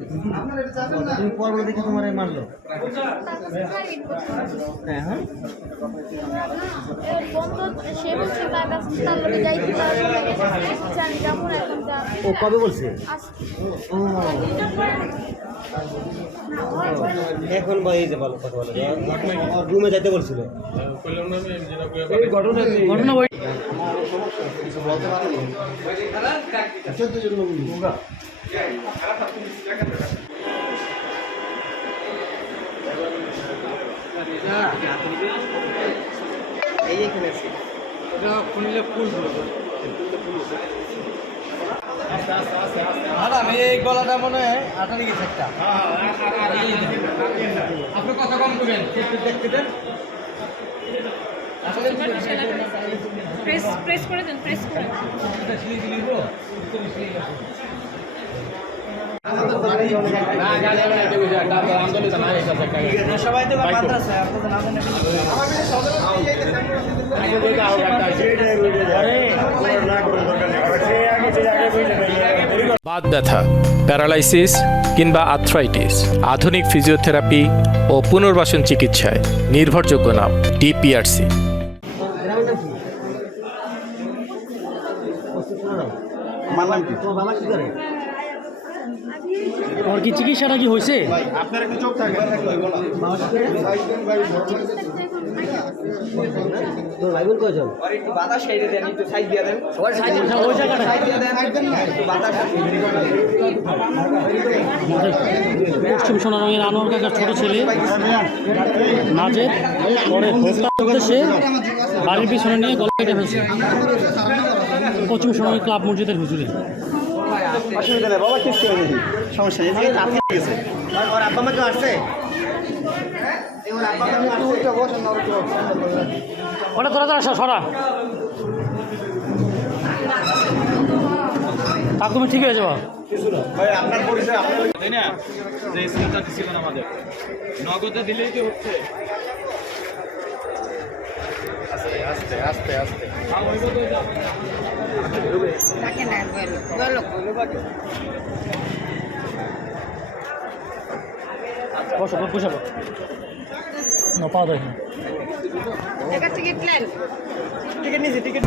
তুমি পরবর্তী দেখে তোমার মারলো? হ্যাঁ হ্যাঁ ও কবে বলছে? এখন বা এই যে বলো কথা বলো রুমে যাইতে বলছিল ঘটনা কিছু বলতে পারেনি। এইখানে আছে এটা খুললে ফুল এই গলাটা মনে হয় আটারি গেছে একটা। আপনি কথা কম করবেন দেখতে দেন। প্রেস করে দেন, প্রেস করে সবাই তো বাত ব্যথা, প্যারালাইসিস কিংবা আর্থ্রাইটিস, আধুনিক ফিজিওথেরাপি ও পুনর্বাসন চিকিৎসায় নির্ভরযোগ্য নাম ডিপিআরসি। ওর কি চিকিৎসাটা কি হয়েছে? আপনার একটু চোখ থাকে ভাইবুল কয়জন আর একটু বাতাস সাইডে দেন, একটু সাইড দিয়ে দেন, সবার সাইড ওই জায়গাটা সাইড দিয়ে দেন, সাইড দেন না একটু বাতাস। পশ্চিম সোনারঙের আনোয়ার কাকার ছোট ছেলে নাজেদ পরে হত্যার উদ্দেশ্যে বাড়ির পিছনে নিয়ে গলা কেটে ফেলছে পশ্চিম সোনারঙের ক্লাব মসজিদের হুজুরে। অসুবিধা নেই বাবা, ঠিক করে দিই, সমস্যা নেই। আটকে গেছে ওর আব্বা মা কেউ আসছে? ওটা তোরা তোরা সরা তা তুমি ঠিক হয়ে যাবো। আপনার পরিচয় তাই না যে স্ক্যানটা ছিলেন আমাদের নগদে দিলেই কি হচ্ছে। আস্তে আস্তে আস্তে বসো বসাবো না পাওয়া যায় টিকিট নিয়েছি, টিকিট।